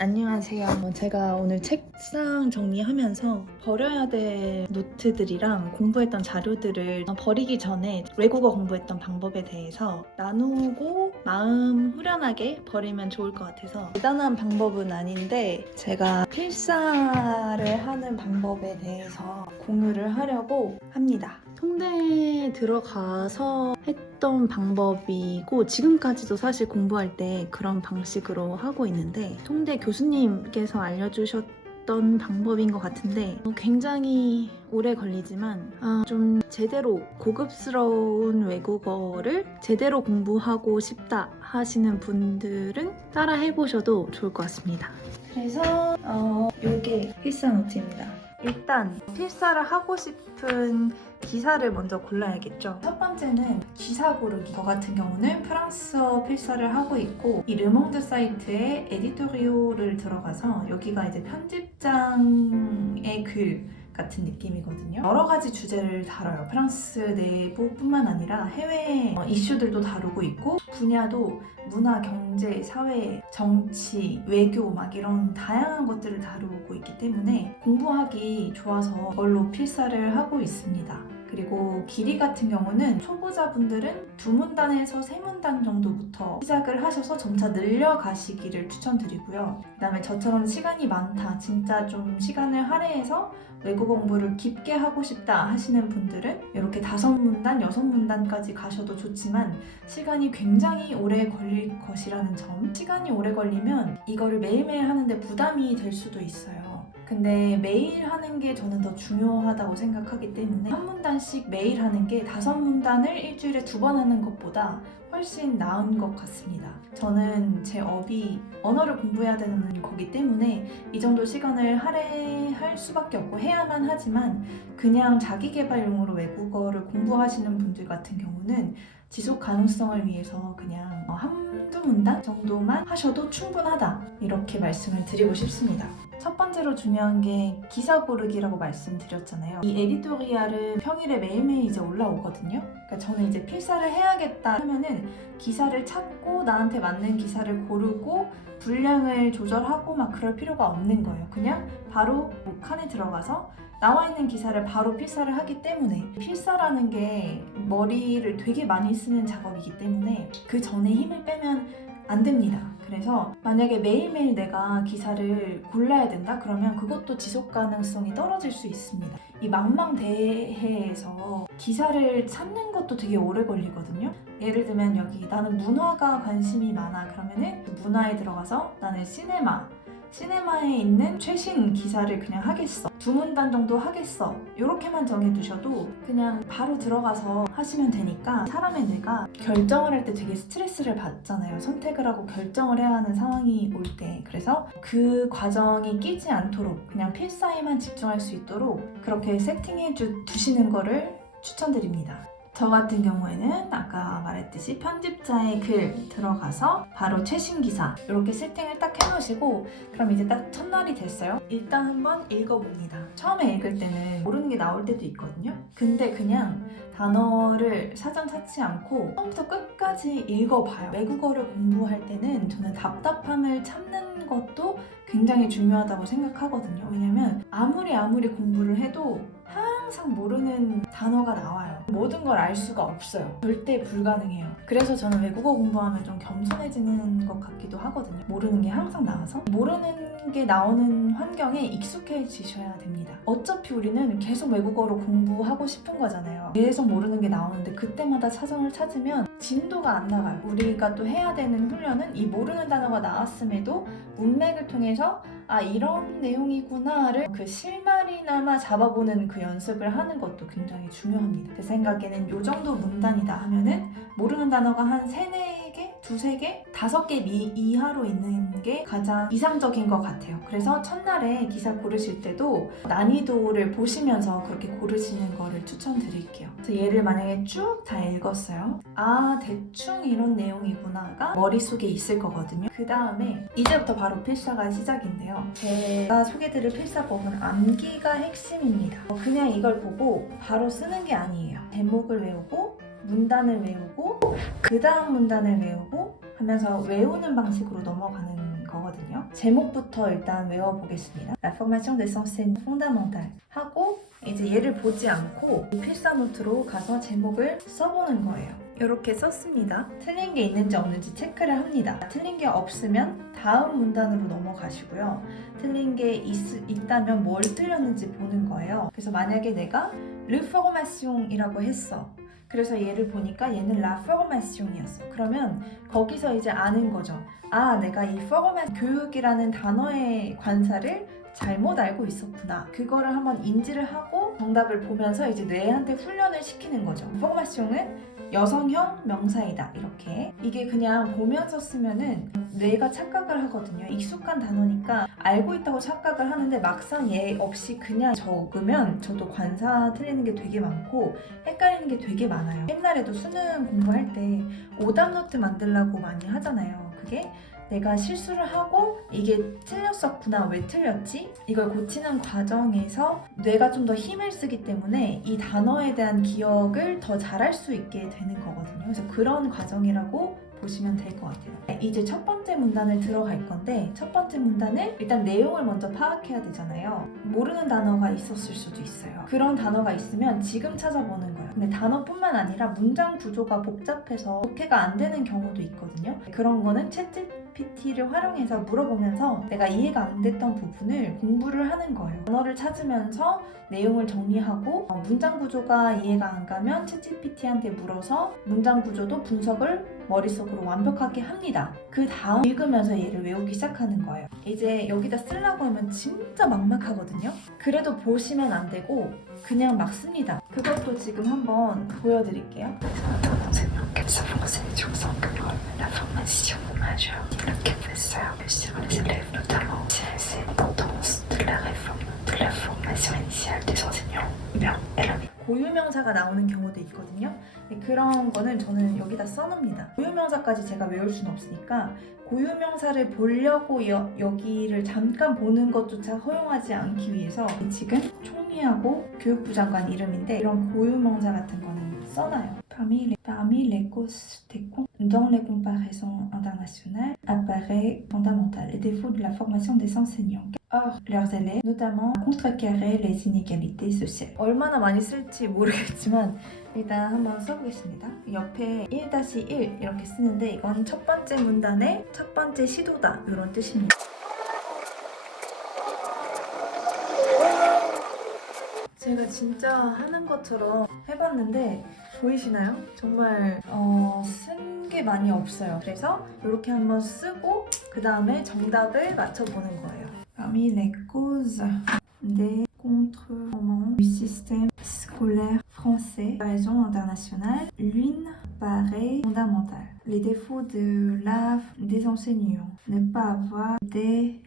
안녕하세요. 제가 오늘 책상 정리하면서 버려야 될 노트들이랑 공부했던 자료들을 버리기 전에 외국어 공부했던 방법에 대해서 나누고 마음 후련하게 버리면 좋을 것 같아서 대단한 방법은 아닌데 제가 필사를 하는 방법에 대해서 공유를 하려고 합니다. 통대에 들어가서 했던 방법이고 지금까지도 사실 공부할 때 그런 방식으로 하고 있는데 통대 교수님께서 알려주셨던 방법인 것 같은데 굉장히 오래 걸리지만 좀 제대로 고급스러운 외국어를 제대로 공부하고 싶다 하시는 분들은 따라 해보셔도 좋을 것 같습니다. 그래서 이게 필사 노트입니다. 일단 필사를 하고 싶은 기사를 먼저 골라야겠죠. 첫 번째는 기사 고르기. 저 같은 경우는 프랑스어 필사를 하고 있고 이 르몽드 사이트에 에디토리오를 들어가서 여기가 이제 편집장의 글 같은 느낌이거든요. 여러 가지 주제를 다뤄요. 프랑스 내부뿐만 아니라 해외 이슈들도 다루고 있고 분야도 문화, 경제, 사회, 정치, 외교 막 이런 다양한 것들을 다루고 있기 때문에 공부하기 좋아서 그걸로 필사를 하고 있습니다. 그리고 길이 같은 경우는 초보자분들은 2문단에서 3문단 정도부터 시작을 하셔서 점차 늘려가시기를 추천드리고요. 그 다음에 저처럼 시간이 많다, 진짜 좀 시간을 할애해서 외국어 공부를 깊게 하고 싶다 하시는 분들은 이렇게 5문단, 6문단까지 가셔도 좋지만 시간이 굉장히 오래 걸릴 것이라는 점. 시간이 오래 걸리면 이거를 매일매일 하는데 부담이 될 수도 있어요. 근데 매일 하는 게 저는 더 중요하다고 생각하기 때문에 한 문단씩 매일 하는 게 5문단을 일주일에 2번 하는 것보다 훨씬 나은 것 같습니다. 저는 제 업이 언어를 공부해야 되는 거기 때문에 이 정도 시간을 할애할 수밖에 없고 해야만 하지만 그냥 자기계발용으로 외국어를 공부하시는 분들 같은 경우는 지속 가능성을 위해서 그냥 한두 문단 정도만 하셔도 충분하다 이렇게 말씀을 드리고 싶습니다. 첫 번째로 중요한 게 기사 고르기라고 말씀드렸잖아요. 이 에디토리얼은 평일에 매일매일 이제 올라오거든요. 그러니까 저는 이제 필사를 해야겠다 하면은 기사를 찾고 나한테 맞는 기사를 고르고 분량을 조절하고 막 그럴 필요가 없는 거예요. 그냥 바로 칸에 들어가서 나와 있는 기사를 바로 필사를 하기 때문에 필사라는 게 머리를 되게 많이 쓰는 작업이기 때문에 그 전에 힘을 빼면 안 됩니다. 그래서 만약에 매일매일 내가 기사를 골라야 된다? 그러면 그것도 지속 가능성이 떨어질 수 있습니다. 이 망망대해에서 기사를 찾는 것도 되게 오래 걸리거든요. 예를 들면 여기 나는 문화가 관심이 많아 그러면은 문화에 들어가서 나는 시네마에 있는 최신 기사를 그냥 하겠어. 2문단 정도 하겠어. 이렇게만 정해두셔도 그냥 바로 들어가서 하시면 되니까 사람의 뇌가 결정을 할 때 되게 스트레스를 받잖아요. 선택을 하고 결정을 해야 하는 상황이 올 때. 그래서 그 과정이 끼지 않도록 그냥 필사에만 집중할 수 있도록 그렇게 세팅해 두시는 거를 추천드립니다. 저 같은 경우에는 아까 말했듯이 편집자의 글 들어가서 바로 최신 기사 이렇게 세팅을 딱 해놓으시고 그럼 이제 딱 첫날이 됐어요. 일단 한번 읽어봅니다. 처음에 읽을 때는 모르는 게 나올 때도 있거든요. 근데 그냥 단어를 사전 찾지 않고 처음부터 끝까지 읽어봐요. 외국어를 공부할 때는 저는 답답함을 참는 것도 굉장히 중요하다고 생각하거든요. 왜냐면 아무리 공부를 해도 항상 모르는 단어가 나와요. 모든 걸 알 수가 없어요. 절대 불가능해요. 그래서 저는 외국어 공부하면 좀 겸손해지는 것 같기도 하거든요. 모르는 게 항상 나와서 모르는 게 나오는 환경에 익숙해지셔야 됩니다. 어차피 우리는 계속 외국어로 공부하고 싶은 거잖아요. 계속 모르는 게 나오는데 그때마다 사전을 찾으면 진도가 안 나가요. 우리가 또 해야 되는 훈련은 이 모르는 단어가 나왔음에도 문맥을 통해서 이런 내용이구나를 그 실마리나마 잡아보는 그 연습을 하는 것도 굉장히 중요합니다. 제 생각에는 이 정도 문단이다 하면은 모르는 단어가 한 3-4개, 2-3개, 5개 이하로 있는 게 가장 이상적인 것 같아요. 그래서 첫날에 기사 고르실 때도 난이도를 보시면서 그렇게 고르시는 거를 추천드릴게요. 그래서 얘를 만약에 쭉 다 읽었어요. 대충 이런 내용이구나가 머릿속에 있을 거거든요. 그 다음에 이제부터 바로 필사가 시작인데요. 제가 소개드릴 필사법은 암기가 핵심입니다. 그냥 이걸 보고 바로 쓰는 게 아니에요. 제목을 외우고 문단을 외우고 그 다음 문단을 외우고 하면서 외우는 방식으로 넘어가는 거거든요. 제목부터 일단 외워보겠습니다. La formation des enseignes fondamentales 하고 이제 얘를 보지 않고 필사 노트로 가서 제목을 써보는 거예요. 이렇게 썼습니다. 틀린 게 있는지 없는지 체크를 합니다. 틀린 게 없으면 다음 문단으로 넘어가시고요. 틀린 게 있다면 뭘 틀렸는지 보는 거예요. 그래서 만약에 내가 Le formation이라고 했어. 그래서 얘를 보니까 얘는 La formation이었어. 그러면 거기서 이제 아는 거죠. 아, 내가 이 formation, 교육이라는 단어의 관사를 잘못 알고 있었구나. 그거를 한번 인지를 하고 정답을 보면서 이제 뇌한테 훈련을 시키는 거죠. 포르마숑은 여성형 명사이다. 이렇게. 이게 그냥 보면서 쓰면은 뇌가 착각을 하거든요. 익숙한 단어니까 알고 있다고 착각을 하는데 막상 얘 없이 그냥 적으면 저도 관사 틀리는 게 되게 많고 헷갈리는 게 되게 많아요. 옛날에도 수능 공부할 때 오답 노트 만들라고 많이 하잖아요. 그게 내가 실수를 하고 이게 틀렸었구나, 왜 틀렸지? 이걸 고치는 과정에서 뇌가 좀 더 힘을 쓰기 때문에 이 단어에 대한 기억을 더 잘할 수 있게 되는 거거든요. 그래서 그런 과정이라고 보시면 될 것 같아요. 이제 첫 번째 문단을 들어갈 건데 첫 번째 문단은 일단 내용을 먼저 파악해야 되잖아요. 모르는 단어가 있었을 수도 있어요. 그런 단어가 있으면 지금 찾아보는 거예요. 근데 단어뿐만 아니라 문장 구조가 복잡해서 독해가 안 되는 경우도 있거든요. 그런 거는 챗GPT를 활용해서 물어보면서 내가 이해가 안 됐던 부분을 공부를 하는 거예요. 단어를 찾으면서 내용을 정리하고 문장 구조가 이해가 안 가면 챗GPT한테 물어서 문장 구조도 분석을 머릿속으로 완벽하게 합니다. 그 다음 읽으면서 얘를 외우기 시작하는 거예요. 이제 여기다 쓰려고 하면 진짜 막막하거든요. 그래도 보시면 안 되고 그냥 막 씁니다. 그것도 지금 한번 보여드릴게요. La formation majeure dit le professeur sur les élèves notamment. C'est l'importance de la réforme de la formation initiale des enseignants. Bien, elle a 고유명사가 나오는 경우도 있거든요. 그런 거는 저는 여기다 써놓습니다. 고유명사까지 제가 외울 수는 없으니까 고유명사를 보려고 여기를 잠깐 보는 것조차 허용하지 않기 위해서 지금 총리하고 교육부 장관 이름인데 이런 고유명사 같은 거는 써놔요. Parmi les causes dans les comparaisons internationales apparaît fondamental les défauts de la formation des enseignants. Or, leurs élèves, notamment, contrecarrer les inégalités sociales. 얼마나 많이 쓸지 모르겠지만 일단 한번 써보겠습니다. 옆에 1-1 이렇게 쓰는데 이건 첫 번째 문단의 첫 번째 시도다 이런 뜻입니다. 제가 진짜 하는 것처럼 해봤는데 보이시나요? 정말 쓴 게 많이 없어요. 그래서 이렇게 한번 쓰고 그 다음에 정답을 맞춰보는 거예요. Parmi les causes des contrefoulements du système scolaire français, raison internationale, l'une paraît fondamentale. Les défauts des enseignants, ne pas avoir été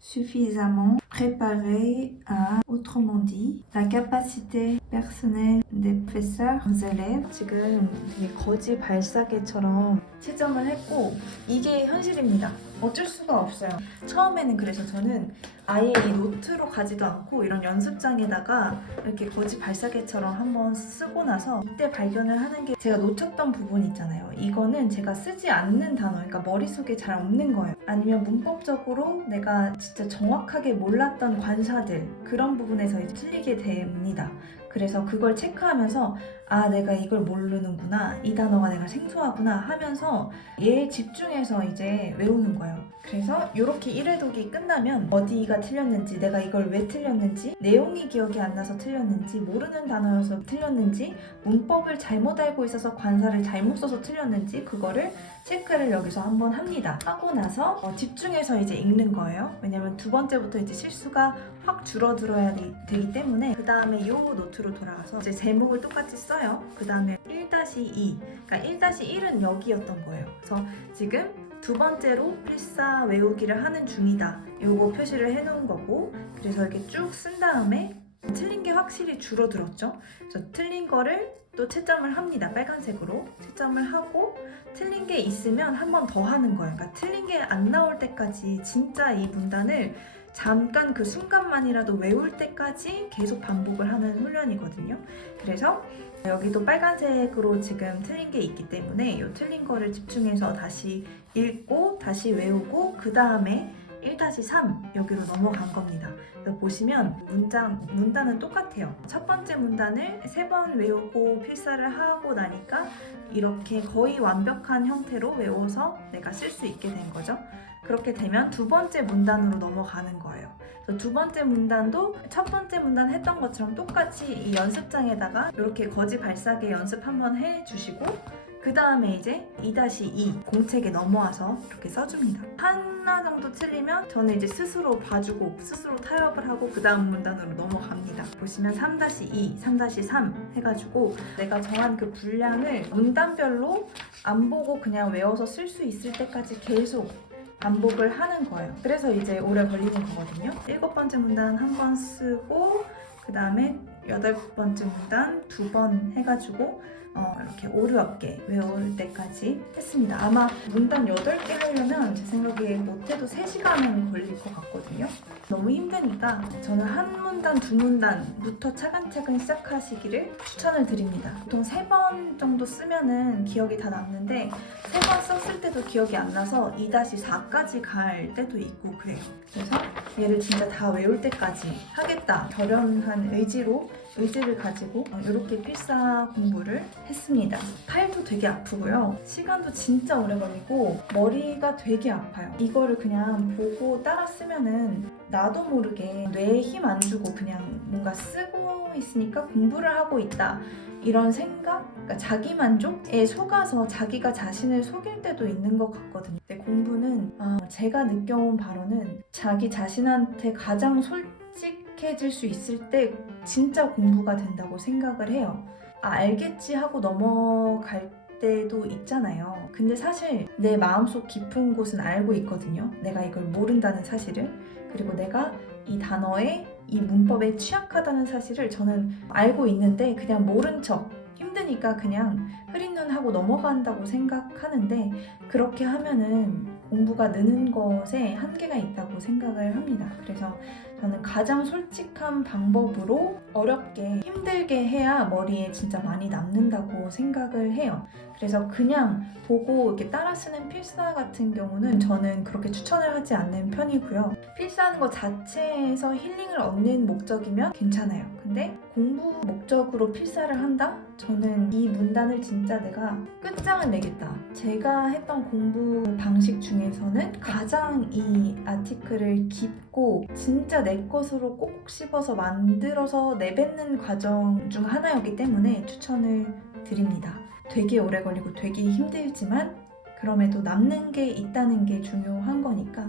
suffisamment préparés à, autrement dit, la capacité personnelle des professeurs aux élèves. 지금 되게 거지 발사계처럼 채점을 했고 이게 현실입니다. 어쩔 수가 없어요. 처음에는 그래서 저는 아예 이 노트로 가지도 않고 이런 연습장에다가 이렇게 거지 발사계처럼 한번 쓰고 나서 이때 발견을 하는 게 제가 놓쳤던 부분 있잖아요. 이거는 제가 쓰지 않는 단어, 그러니까 머릿속에 잘 없는 거예요. 아니면 문법적으로 내가 진짜 정확하게 몰랐던 관사들 그런 부분에서 이제 틀리게 됩니다. 그래서 그걸 체크하면서 아 내가 이걸 모르는구나, 이 단어가 내가 생소하구나 하면서 얘에 집중해서 이제 외우는 거예요. 그래서 이렇게 1회독이 끝나면 어디가 틀렸는지, 내가 이걸 왜 틀렸는지, 내용이 기억이 안 나서 틀렸는지, 모르는 단어여서 틀렸는지, 문법을 잘못 알고 있어서 관사를 잘못 써서 틀렸는지 그거를 체크를 여기서 한번 합니다. 하고 나서 집중해서 이제 읽는 거예요. 왜냐면 두 번째부터 이제 실수가 확 줄어들어야 되기 때문에 그 다음에 이 노트로 돌아가서 이제 제목을 똑같이 써요. 그 다음에 1-2 그러니까 1-1은 여기였던 거예요. 그래서 지금 두 번째로 필사 외우기를 하는 중이다. 요거 표시를 해놓은 거고 그래서 이렇게 쭉 쓴 다음에 틀린 게 확실히 줄어들었죠. 그래서 틀린 거를 또 채점을 합니다. 빨간색으로 채점을 하고 틀린 게 있으면 한 번 더 하는 거예요. 그러니까 틀린 게 안 나올 때까지 진짜 이 문단을 잠깐 그 순간만이라도 외울 때까지 계속 반복을 하는 훈련이거든요. 그래서 여기도 빨간색으로 지금 틀린 게 있기 때문에 이 틀린 거를 집중해서 다시 읽고 다시 외우고 그 다음에 1-3 여기로 넘어간 겁니다. 그래서 보시면 문단은 똑같아요. 첫 번째 문단을 3번 외우고 필사를 하고 나니까 이렇게 거의 완벽한 형태로 외워서 내가 쓸 수 있게 된 거죠. 그렇게 되면 두 번째 문단으로 넘어가는 거예요. 그래서 두 번째 문단도 첫 번째 문단 했던 것처럼 똑같이 이 연습장에다가 이렇게 거지 발사계 연습 한번 해주시고 그 다음에 이제 2-2 공책에 넘어와서 이렇게 써줍니다. 하나 정도 틀리면 저는 이제 스스로 봐주고 스스로 타협을 하고 그 다음 문단으로 넘어갑니다. 보시면 3-2, 3-3 해가지고 내가 정한 그 분량을 문단별로 안 보고 그냥 외워서 쓸 수 있을 때까지 계속 반복을 하는 거예요. 그래서 이제 오래 걸리는 거거든요. 7번째 문단 한 번 쓰고 그 다음에 8번째 문단 2번 해가지고 이렇게 오류없게 외울 때까지 했습니다. 아마 문단 8개 하려면 제 생각에 못해도 3시간은 걸릴 것 같거든요. 너무 힘드니까 저는 한 문단, 두 문단부터 차근차근 시작하시기를 추천을 드립니다. 보통 3번 정도 쓰면은 기억이 다 남는데 3번 썼을 때도 기억이 안 나서 2-4까지 갈 때도 있고 그래요. 그래서 얘를 진짜 다 외울 때까지 하겠다. 결연한 의지를 가지고 이렇게 필사 공부를 했습니다. 팔도 되게 아프고요. 시간도 진짜 오래 걸리고 머리가 되게 아파요. 이거를 그냥 보고 따라 쓰면은 나도 모르게 뇌에 힘 안 주고 그냥 뭔가 쓰고 있으니까 공부를 하고 있다. 이런 생각? 그러니까 자기 만족에 속아서 자기가 자신을 속일 때도 있는 것 같거든요. 근데 공부는 제가 느껴온 바로는 자기 자신한테 가장 솔직해질 수 있을 때 진짜 공부가 된다고 생각을 해요. 알겠지 하고 넘어갈 때도 있잖아요. 근데 사실 내 마음속 깊은 곳은 알고 있거든요. 내가 이걸 모른다는 사실을. 그리고 내가 이 단어에 이 문법에 취약하다는 사실을 저는 알고 있는데 그냥 모른 척 힘드니까 그냥 흐린 눈 하고 넘어간다고 생각하는데 그렇게 하면은 공부가 느는 것에 한계가 있다고 생각을 합니다. 그래서 저는 가장 솔직한 방법으로 어렵게 힘들게 해야 머리에 진짜 많이 남는다고 생각을 해요. 그래서 그냥 보고 이렇게 따라 쓰는 필사 같은 경우는 저는 그렇게 추천을 하지 않는 편이고요. 필사하는 것 자체에서 힐링을 얻는 목적이면 괜찮아요. 근데 공부 목적으로 필사를 한다? 저는 이 문단을 진짜 내가 끝장을 내겠다. 제가 했던 공부 방식 중에서는 가장 이 아티클을 깊고 진짜 내 것으로 꼭 씹어서 만들어서 내뱉는 과정 중 하나였기 때문에 추천을 드립니다. 되게 오래 걸리고 되게 힘들지만 그럼에도 남는 게 있다는 게 중요한 거니까.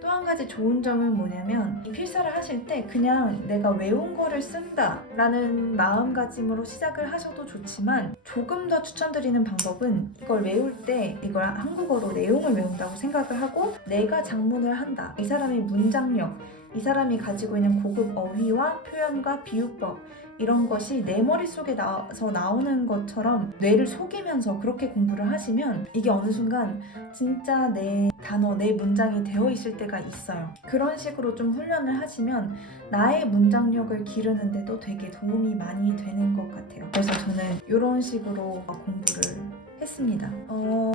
또 한 가지 좋은 점은 뭐냐면 이 필사를 하실 때 그냥 내가 외운 거를 쓴다 라는 마음가짐으로 시작을 하셔도 좋지만 조금 더 추천드리는 방법은 이걸 외울 때 이걸 한국어로 내용을 외운다고 생각을 하고 내가 작문을 한다. 이 사람의 문장력, 이 사람이 가지고 있는 고급 어휘와 표현과 비유법 이런 것이 내 머릿속에 나오는 것처럼 뇌를 속이면서 그렇게 공부를 하시면 이게 어느 순간 진짜 내 단어, 내 문장이 되어 있을 때가 있어요. 그런 식으로 좀 훈련을 하시면 나의 문장력을 기르는데도 되게 도움이 많이 되는 것 같아요. 그래서 저는 이런 식으로 공부를 했습니다.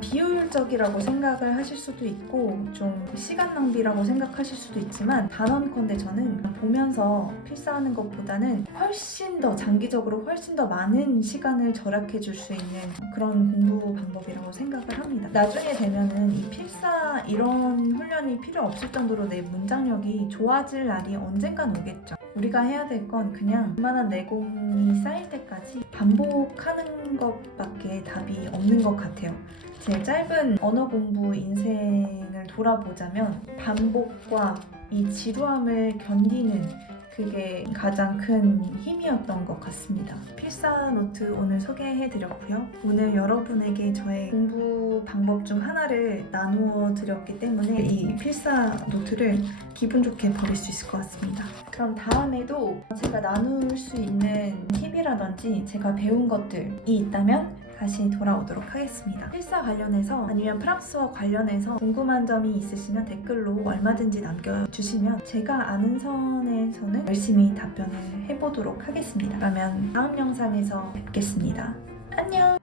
비효율적이라고 생각을 하실 수도 있고 좀 시간 낭비라고 생각하실 수도 있지만 단언컨대 저는 보면서 필사하는 것보다는 훨씬 더 장기적으로 훨씬 더 많은 시간을 절약해 줄 수 있는 그런 공부 방법이라고 생각을 합니다. 나중에 되면은 이 필사 이런 훈련이 필요 없을 정도로 내 문장력이 좋아질 날이 언젠간 오겠죠. 우리가 해야 될 건 그냥 그만한 내공이 쌓일 때까지 반복하는 것밖에 답이 없는 것 같아요. 제 짧은 언어 공부 인생을 돌아보자면 반복과 이 지루함을 견디는 그게 가장 큰 힘이었던 것 같습니다. 필사 노트 오늘 소개해드렸고요. 오늘 여러분에게 저의 공부 방법 중 하나를 나누어 드렸기 때문에 이 필사 노트를 기분 좋게 버릴 수 있을 것 같습니다. 그럼 다음에도 제가 나눌 수 있는 팁이라든지 제가 배운 것들이 있다면 다시 돌아오도록 하겠습니다. 필사 관련해서 아니면 프랑스어 관련해서 궁금한 점이 있으시면 댓글로 얼마든지 남겨주시면 제가 아는 선에서는 열심히 답변을 해보도록 하겠습니다. 그러면 다음 영상에서 뵙겠습니다. 안녕!